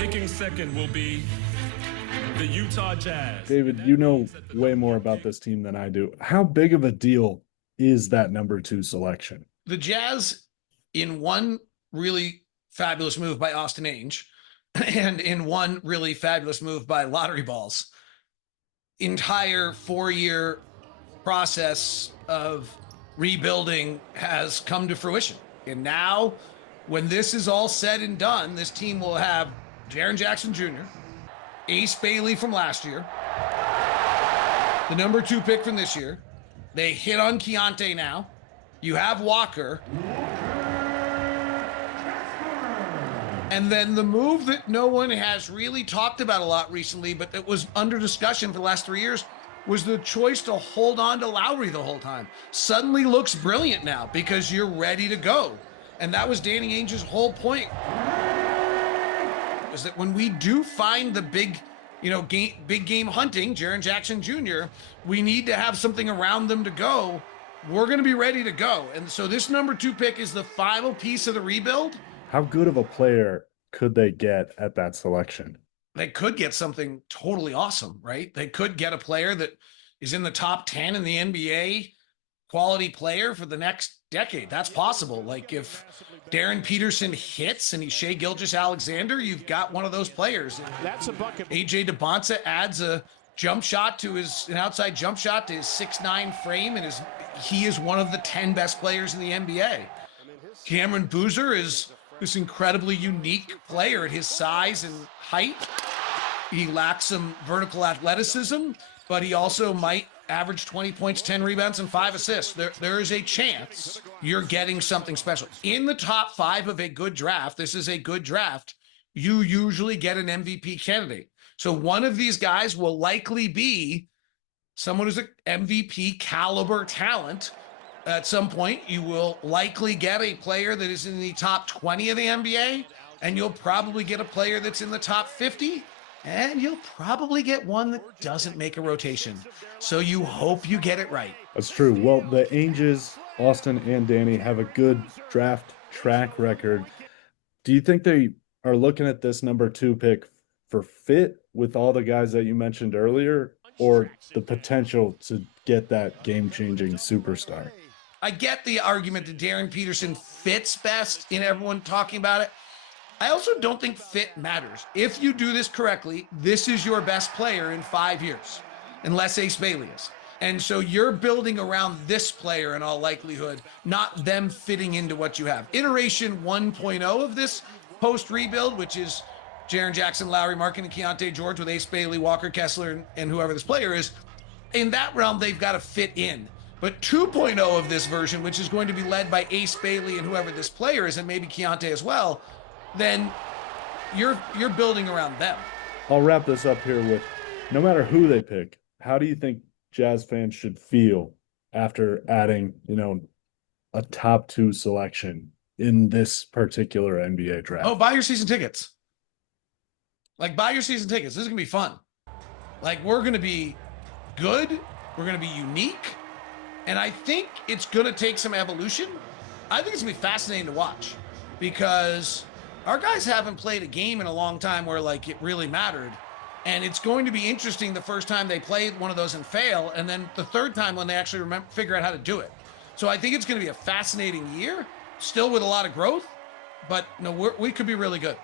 Picking second will be the Utah Jazz. David, you know way more about this team than I do. How big of a deal is that number 2 selection? The Jazz, in one really fabulous move by Austin Ainge, and in one really fabulous move by Lottery Balls, entire 4-year process of rebuilding has come to fruition. And now, when this is all said and done, this team will have Jaren Jackson Jr., Ace Bailey from last year, the number 2 pick from this year. They hit on Keontae now. You have Walker. And then the move that no one has really talked about a lot recently, but that was under discussion for the last 3 years, was the choice to hold on to Lowry the whole time. Suddenly looks brilliant now because you're ready to go. And that was Danny Ainge's whole point. Was that when we do find the big game hunting, Jaren Jackson Jr., we need to have something around them to go. We're going to be ready to go. And so this number 2 pick is the final piece of the rebuild. How good of a player could they get at that selection? They could get something totally awesome, right? They could get a player that is in the top 10 in the NBA, quality player for the next decade. That's possible. Like if Darren Peterson hits and he's Shai Gilgeous-Alexander, you've got one of those players. That's a bucket. AJ DeBonsa adds an outside jump shot to his 6'9" frame, and he is one of the 10 best players in the NBA. Cameron Boozer is this incredibly unique player at his size and height. He lacks some vertical athleticism, but he also might average 20 points, 10 rebounds, and 5 assists. There is a chance you're getting something special. In the top 5 of a good draft, this is a good draft, you usually get an MVP candidate. So one of these guys will likely be someone who's an MVP caliber talent. At some point, you will likely get a player that is in the top 20 of the NBA, and you'll probably get a player that's in the top 50. And you'll probably get one that doesn't make a rotation. So you hope you get it right. That's true. Well, the Ainges, Austin and Danny, have a good draft track record. Do you think they are looking at this number 2 pick for fit with all the guys that you mentioned earlier, or the potential to get that game-changing superstar? I get the argument that Darren Peterson fits best in everyone talking about it. I also don't think fit matters. If you do this correctly, this is your best player in 5 years, unless Ace Bailey is. And so you're building around this player in all likelihood, not them fitting into what you have. Iteration 1.0 of this post-rebuild, which is Jaren Jackson, Lowry, Markkanen, and Keontae George with Ace Bailey, Walker Kessler, and whoever this player is, in that realm, they've got to fit in. But 2.0 of this version, which is going to be led by Ace Bailey and whoever this player is, and maybe Keontae as well, then you're building around them. I'll wrap this up here with, no matter who they pick, how do you think Jazz fans should feel after adding, a top 2 selection in this particular NBA draft? Oh, buy your season tickets. Buy your season tickets. This is going to be fun. We're going to be good. We're going to be unique. And I think it's going to take some evolution. I think it's going to be fascinating to watch because our guys haven't played a game in a long time where it really mattered. And it's going to be interesting the first time they play one of those and fail, and then the third time when they actually figure out how to do it. So I think it's going to be a fascinating year, still with a lot of growth, but we could be really good.